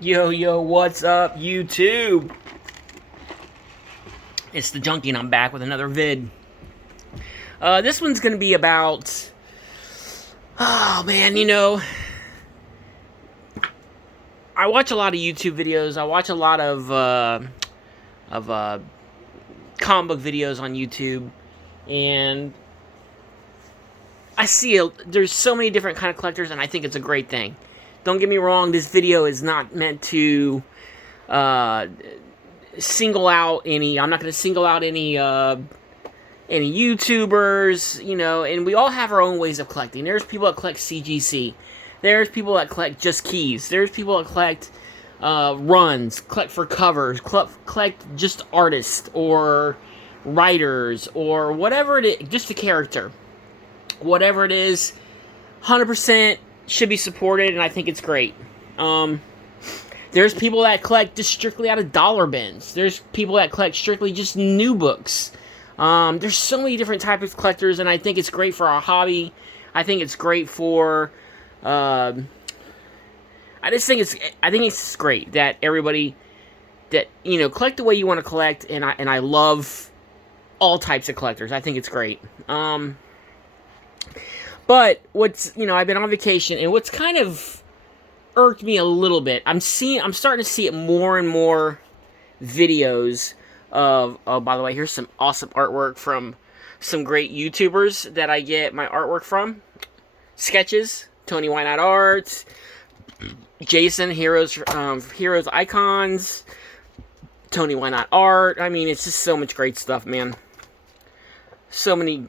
Yo, what's up, YouTube? It's the Junkie, and I'm back with another vid. This one's gonna be about... Oh, man, I watch a lot of YouTube videos. I watch a lot of comic book videos on YouTube. And I see there's so many different kind of collectors, and I think it's a great thing. Don't get me wrong, this video is not meant to single out any... I'm not going to single out any YouTubers, and we all have our own ways of collecting. There's people that collect CGC. There's people that collect just keys. There's people that collect runs, collect for covers, collect just artists or writers or whatever it is, just a character. Whatever it is, 100% should be supported, and I think it's great. There's people that collect just strictly out of dollar bins. There's people that collect strictly just new books. There's so many different types of collectors, and I think it's great for our hobby. I think it's great for... I think it's great that everybody that collect the way you want to collect, and I love all types of collectors. I think it's great. But I've been on vacation, and what's kind of irked me a little bit, I'm starting to see it more and more videos of, oh, by the way, here's some awesome artwork from some great YouTubers that I get my artwork from. Sketches, Tony Why Not Art, Jason, Heroes Icons, Tony Why Not Art. I mean, it's just so much great stuff, man. So many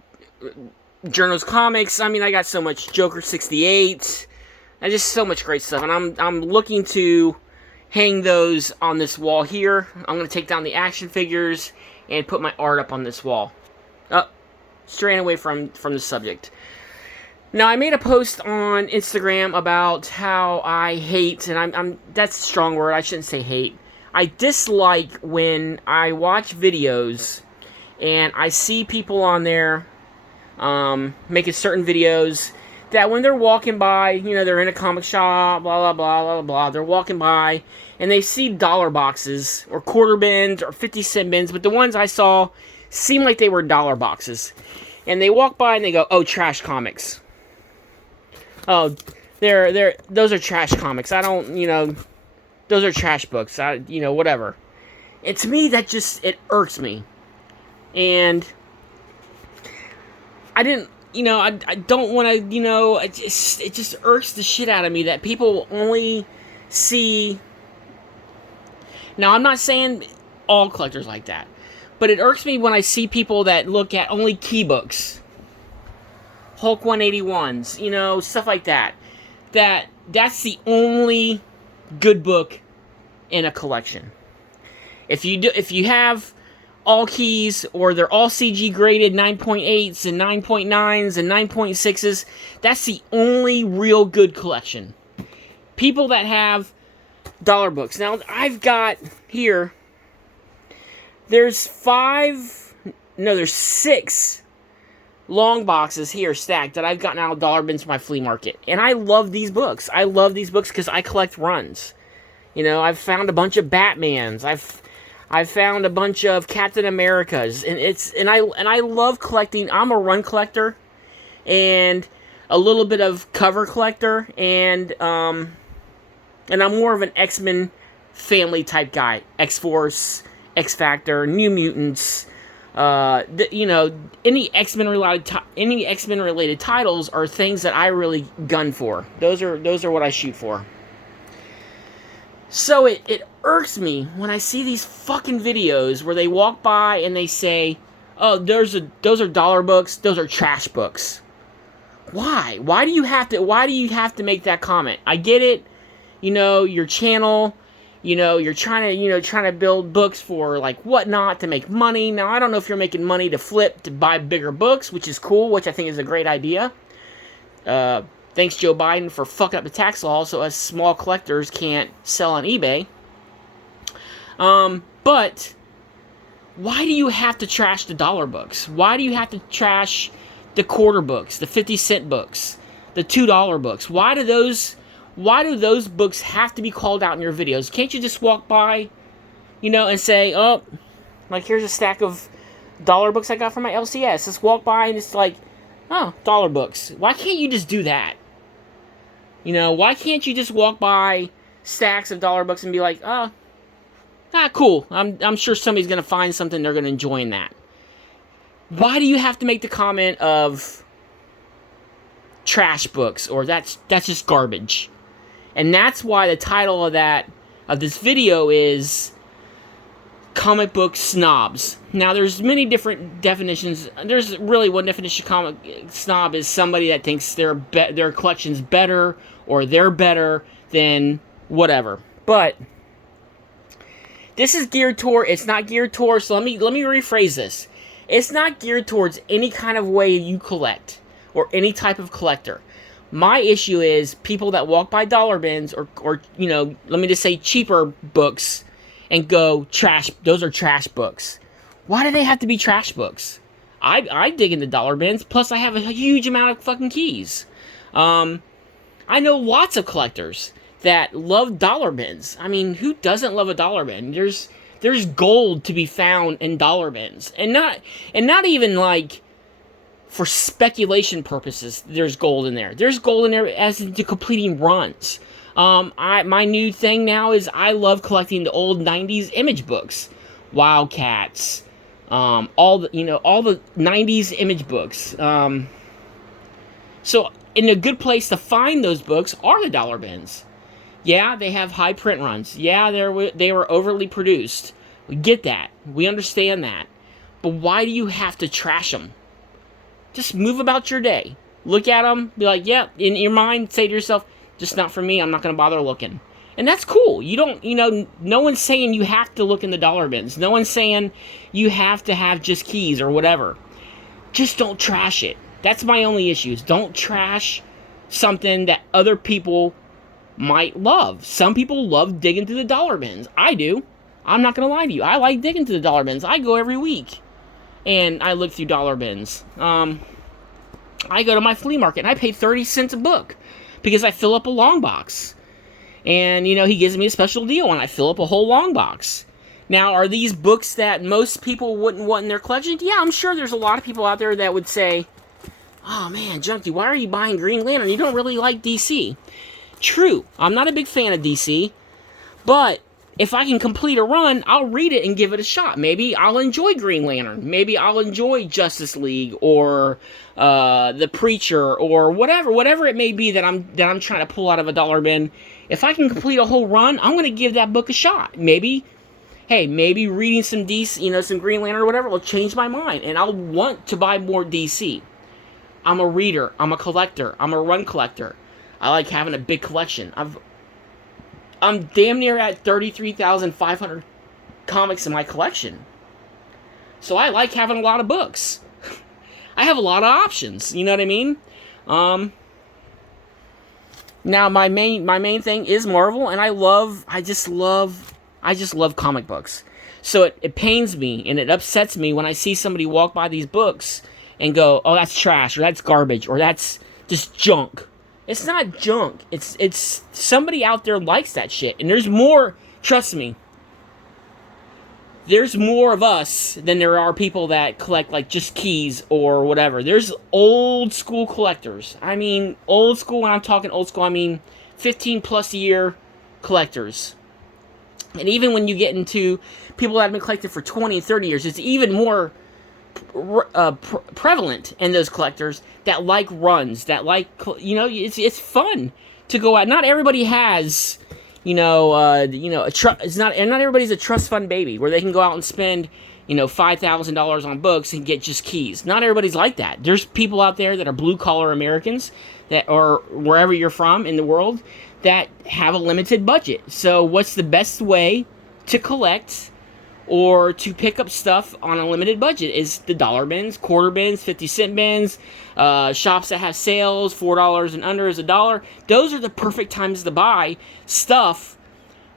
Journals Comics. I mean, I got so much. Joker 68. Just so much great stuff, and I'm looking to hang those on this wall here. I'm going to take down the action figures and put my art up on this wall. Straying away from the subject. Now, I made a post on Instagram about how I hate, and that's a strong word, I shouldn't say hate. I dislike when I watch videos and I see people on there making certain videos that when they're walking by, they're in a comic shop, blah, blah, blah, blah, blah, they're walking by, and they see dollar boxes, or quarter bins, or 50-cent bins, but the ones I saw seemed like they were dollar boxes. And they walk by and they go, oh, trash comics. Oh, those are trash comics. I don't, those are trash books. Whatever. And to me, it irks me. And I didn't, I don't want to, it just irks the shit out of me that people only see... Now, I'm not saying all collectors like that, but it irks me when I see people that look at only key books. Hulk 181s, stuff like that. That's the only good book in a collection. If you have all keys, or they're all CG graded 9.8s and 9.9s and 9.6s, that's the only real good collection. People that have dollar books. Now, I've got here, there's 6 long boxes here stacked that I've gotten out of dollar bins from my flea market. And I love these books. I love these books because I collect runs. I've found a bunch of Batmans. I've found a bunch of Captain Americas, and I love collecting. I'm a run collector, and a little bit of cover collector, and I'm more of an X-Men family type guy. X-Force, X-Factor, New Mutants, any X-Men related titles are things that I really gun for. Those are what I shoot for. So it irks me when I see these fucking videos where they walk by and they say, oh, those are dollar books, those are trash books. Why? Why do you have to make that comment? I get it, your channel, you're trying to build books for like whatnot to make money. Now, I don't know if you're making money to flip to buy bigger books, which is cool, which I think is a great idea. Thanks, Joe Biden, for fucking up the tax law so us small collectors can't sell on eBay. But why do you have to trash the dollar books? Why do you have to trash the quarter books, the 50-cent books, the $2 books? Why Why do those books have to be called out in your videos? Can't you just walk by, and say, oh, like, here's a stack of dollar books I got from my LCS. Just walk by and it's like, oh, dollar books. Why can't you just do that? Why can't you just walk by stacks of dollar books and be like, oh, cool. I'm sure somebody's going to find something they're going to enjoy in that. Why do you have to make the comment of trash books or that's just garbage? And that's why the title of this video is Comic Book Snobs. Now, there's many different definitions. There's really one definition of comic snob is somebody that thinks their collection's better or they're better than whatever. But this is geared toward, it's not geared towards, so let me rephrase this. It's not geared towards any kind of way you collect or any type of collector. My issue is people that walk by dollar bins or let me just say cheaper books and go, trash, those are trash books. Why do they have to be trash books? I dig into dollar bins, plus I have a huge amount of fucking keys. I know lots of collectors that love dollar bins. I mean, who doesn't love a dollar bin? There's gold to be found in dollar bins. And not even like for speculation purposes, there's gold in there. There's gold in there as into completing runs. My new thing now is I love collecting the old 90s image books. Wildcats. All the 90s image books. So, in a good place to find those books are the dollar bins. Yeah, they have high print runs. Yeah, they were overly produced. We get that. We understand that. But why do you have to trash them? Just move about your day. Look at them. Be like, yeah, in your mind, say to yourself, just not for me. I'm not going to bother looking. And that's cool. You don't, no one's saying you have to look in the dollar bins. No one's saying you have to have just keys or whatever. Just don't trash it. That's my only issue. Don't trash something that other people might love. Some people love digging through the dollar bins. I do. I'm not going to lie to you. I like digging through the dollar bins. I go every week and I look through dollar bins. I go to my flea market and I pay 30 cents a book because I fill up a long box. And, he gives me a special deal when I fill up a whole long box. Now, are these books that most people wouldn't want in their collection? Yeah, I'm sure there's a lot of people out there that would say, oh man, Junkie, why are you buying Green Lantern? You don't really like DC. True, I'm not a big fan of DC, but if I can complete a run, I'll read it and give it a shot. Maybe I'll enjoy Green Lantern. Maybe I'll enjoy Justice League or The Preacher or whatever it may be that I'm trying to pull out of a dollar bin. If I can complete a whole run, I'm going to give that book a shot. Maybe reading some DC, some Green Lantern or whatever will change my mind, and I'll want to buy more DC. I'm a reader. I'm a collector. I'm a run collector. I like having a big collection. I'm damn near at 33,500 comics in my collection. So I like having a lot of books. I have a lot of options, you know what I mean? Now my main thing is Marvel, and I just love comic books. So it pains me and it upsets me when I see somebody walk by these books and go, "Oh, that's trash," or "That's garbage," or "That's just junk." It's not junk. It's somebody out there likes that shit. And there's more, trust me, there's more of us than there are people that collect like just keys or whatever. There's old school collectors. I mean, old school, when I'm talking old school, I mean 15 plus year collectors. And even when you get into people that have been collecting for 20 and 30 years, it's even more prevalent in those collectors that like runs, that like, it's fun to go out. Not everybody has, it's not everybody's a trust fund baby where they can go out and spend, $5,000 on books and get just keys. Not everybody's like that. There's people out there that are blue collar Americans that, or wherever you're from in the world, that have a limited budget. So what's the best way to collect or to pick up stuff on a limited budget is the dollar bins, quarter bins, 50-cent bins, shops that have sales, $4 and under is $1. Those are the perfect times to buy stuff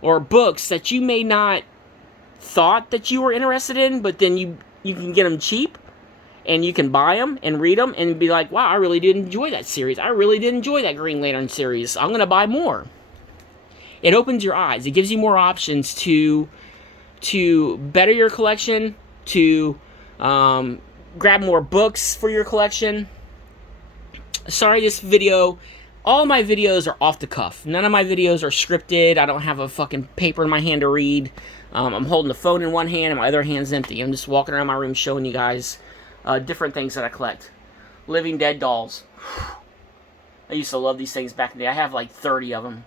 or books that you may not thought that you were interested in, but then you can get them cheap. and you can buy them and read them and be like, wow, I really did enjoy that series. I really did enjoy that Green Lantern series. I'm going to buy more. It opens your eyes. It gives you more options to better your collection, to grab more books for your collection. Sorry, this video, all my videos are off the cuff. None of my videos are scripted. I don't have a fucking paper in my hand to read. I'm holding the phone in one hand and my other hand's empty. I'm just walking around my room showing you guys different things that I collect. Living Dead dolls. I used to love these things back in the day. I have like 30 of them.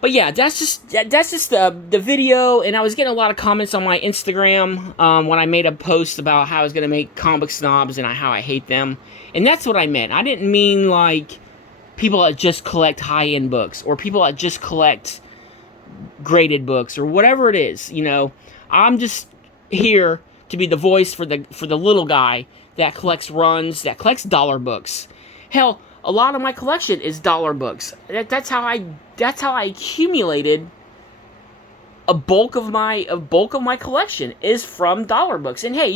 But yeah, that's just the video, and I was getting a lot of comments on my Instagram when I made a post about how I was going to make comic book snobs and how I hate them. And that's what I meant. I didn't mean like people that just collect high-end books or people that just collect graded books or whatever it is. You know, I'm just here to be the voice for the little guy that collects runs, that collects dollar books. Hell, a lot of my collection is dollar books. That's how I accumulated a bulk of my collection is from dollar books. And hey,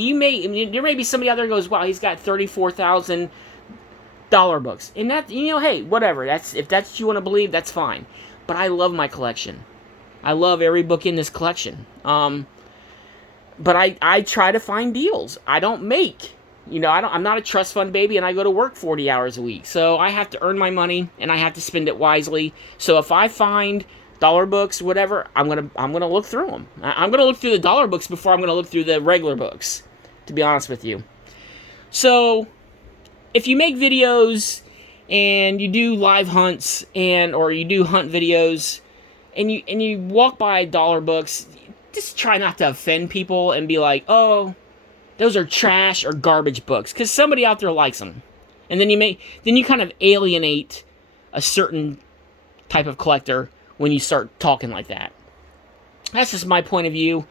there may be somebody out there who goes, wow, he's got 34,000 dollar books. And that, you know, hey, whatever. If that's what you want to believe, that's fine. But I love my collection. I love every book in this collection. But I try to find deals. I don't make. You know, I'm not a trust fund baby, and I go to work 40 hours a week. So I have to earn my money, and I have to spend it wisely. So if I find dollar books, whatever, I'm gonna look through them. I'm gonna look through the dollar books before I'm gonna look through the regular books, to be honest with you. So if you make videos and you do live hunts or you do hunt videos and you walk by dollar books, just try not to offend people and be like, oh, those are trash or garbage books, because somebody out there likes them, and then you kind of alienate a certain type of collector when you start talking like that. That's just my point of view.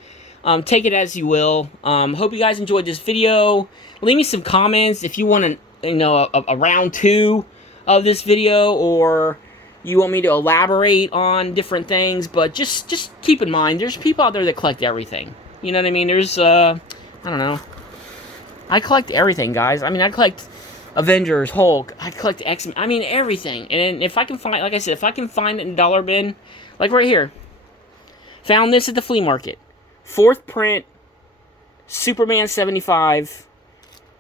Take it as you will. Hope you guys enjoyed this video. Leave me some comments if you want a round 2 of this video, or you want me to elaborate on different things. But just keep in mind, there's people out there that collect everything. You know what I mean? There's I don't know. I collect everything, guys. I mean, I collect Avengers, Hulk. I collect X-Men. I mean, everything. And if I can find, like I said, if I can find it in a dollar bin, like right here. Found this at the flea market. 4th print, Superman 75.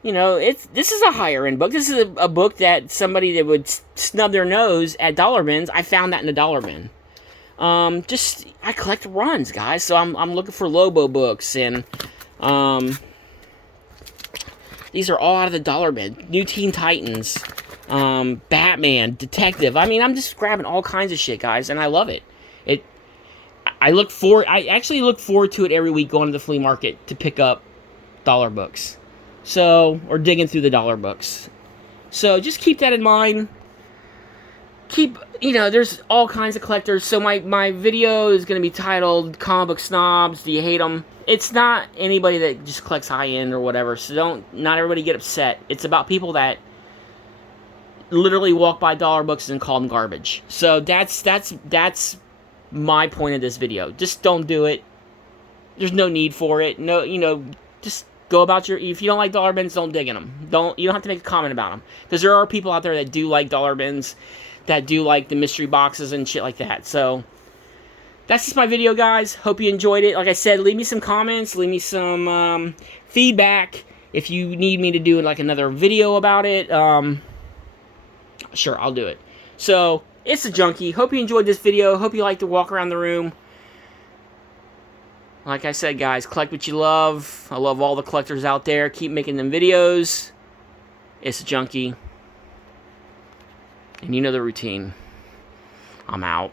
You know, this is a higher end book. This is a book that somebody that would snub their nose at dollar bins. I found that in a dollar bin. I collect runs, guys. So I'm looking for Lobo books, and these are all out of the dollar bin. New Teen Titans, Batman, Detective. I mean, I'm just grabbing all kinds of shit, guys, and I love it. I actually look forward to it every week, going to the flea market to pick up dollar books. Or digging through the dollar books. So just keep that in mind. There's all kinds of collectors. So my video is going to be titled Comic Book Snobs, Do You Hate Them? It's not anybody that just collects high-end or whatever, so not everybody get upset. It's about people that literally walk by dollar books and call them garbage. So that's my point of this video. Just don't do it. There's no need for it. No, just go about if you don't like dollar bins, don't dig in them. You don't have to make a comment about them. Because there are people out there that do like dollar bins, that do like the mystery boxes and shit like that. So that's just my video, guys. Hope you enjoyed it. Like I said, leave me some comments. Leave me some feedback. If you need me to do like another video about it, sure, I'll do it. So, it's a Junkie. Hope you enjoyed this video. Hope you like to walk around the room. Like I said, guys, collect what you love. I love all the collectors out there. Keep making them videos. It's a Junkie. And you know the routine. I'm out.